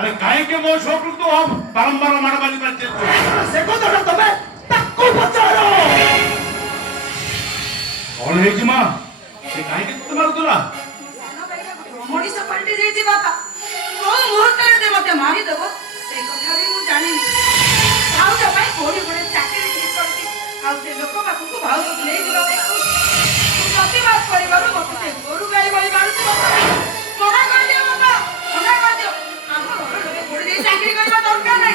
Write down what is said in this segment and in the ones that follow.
अरे कहीं मो छोटू तो हम बारंबार मारामारी करते से को तो तबे ताको पचारो कौन है जी मां से कहीं के तुम्हारा तुला मनीष पलटी जाई बापा को मुहूर्त रे मते मारी देबो से कथा भी मु जानि भाउ जा भाई कोडी कोडी चाकरी ठीक करती आ से लोक बापू को भाउ को ले दिलो प्रतिवाद परिवार मते से गोरु गाई बळी मारुती बापा मना कर दियो बापा मना कर दियो हम घर लोके कोडी दे चाकरी करबा दरकार नै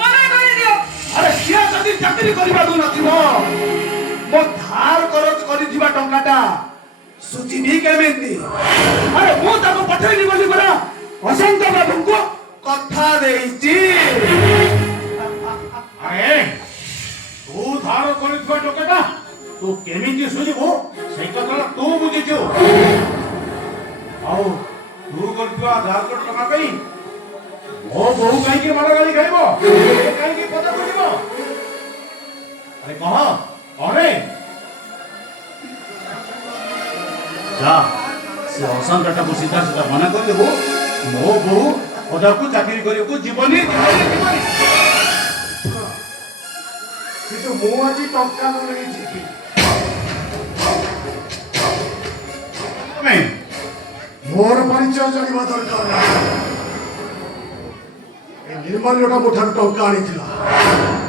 मना कर दियो अरे सिया जदी चाकरी करबा दु नथिबो मो धार खरच करिथिबा टंकाटा सुची भी केमेंती अरे मो ताको पठैली बोली बरा वसंत बाबूको कथा देइची अरे तू धार करथवा टोकेटा तू केमिति सुजिबो सेई कथा तू बुझिछु आओ तू करथवा धार कर टका कई ओ बहु काई के मारा गाली खाइबो ए काई के पता बुझिबो अरे कह अरे जा से असंतटा को सीधा सीधा मना कर देबो मो बहु ओदा को चाकरी करियो को जीवनी जीवनी किंतु मो आजि टंका न लेइची मैं मोर परिचय जानिबा दरकार ना ए निर्मल्यटा मुठार टंका आनिथिला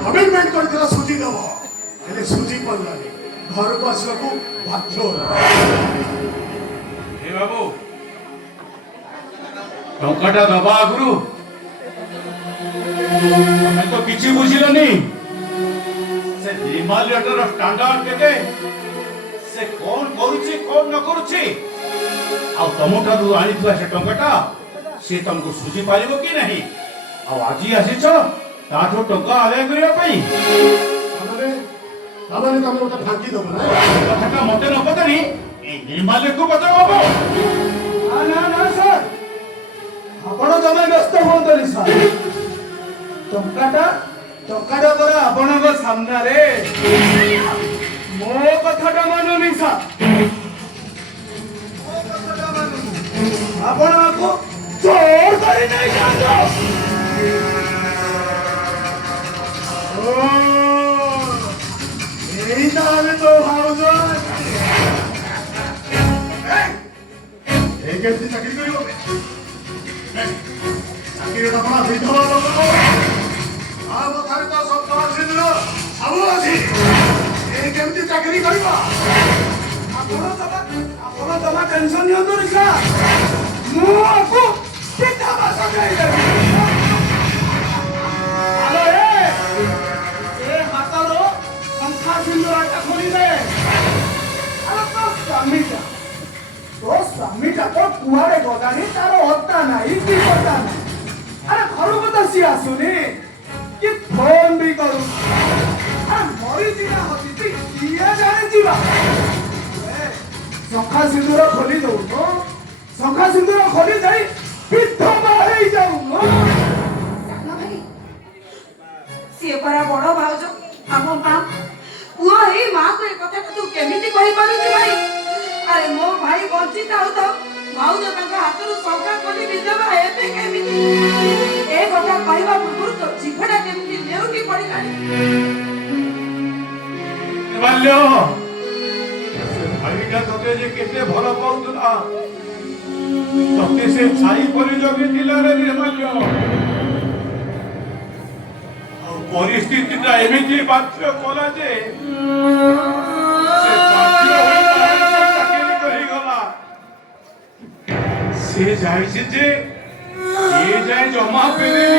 कमिटमेंट करथिला सुजी दबो हेले सुजी पल्लानी घर को आसवा को बाध्य हे बाबू टंकाटा दबा गुरु मैं तो किछि बुझिलनी से हिमालयटर स्टैंडर्ड केते से कौन करूछि कौन न करूछि आ तमठारु आनिथवा से टंकाटा से तुमको सुझी पारिबो कि नहीं आ आजी आसीछ ताठो टंका आदाय करिया पई हमरे तमे ओटा फाकी दबो ना कथाटा मते न पतानी ए हिमालय को पता बाबू ना सर आपण जमा व्यस्त होंतनी सर टंकाटा पर आपणक सामना रे मो कथाटा मानुनी सर आपण को चोर करी नहीं जानो এই তাহলে তো ভাউজ এই কেমতি চাকরি করিব চাকরিটা পড়া বিধবা লোক আম ঘরে তো সব তোমার সিদ্ধ সবু আছে এই কেমতি চাকরি করিব আপন জমা টেনশন নিয়ন্তু নিছা মু আকু পিতা ভাষা দেই দেবি আলো এ হাতালো पंखा सिंदूराटा खोली दे अरे तो स्वामीटा तो कुआरे गदानी तारो होता नाही की पता नाही अरे घर को तो सी आसुनी कि फोन भी करू अरे मरी दिना होती ती किए जाने जीवा पंखा सिंदूर खोली दो तो पंखा सिंदूर खोली जाई पिठो मारे जाऊ नो सानो भाई से परा बड़ भाउजो हम पा वो हे मां को एक कथा तू केमिति कहि पारु छी भाई अरे मो भाई वंचित हो तो भाउजो तंका हाथरु सौका कोली विधवा हेबे केमिति ए कथा कहबा पूर्व तो जीभटा केमिति लेउटी पडिलानी बाल्यो से भाईटा तते जे केते भलो पाउतला तते से छाई परि जगे दिला रे निर्मल्य परिस्थितिटा एमिति बाध्य कला जे से बाध्य होई चाकरी करि गला से जाई जे ये जाय जमा पेले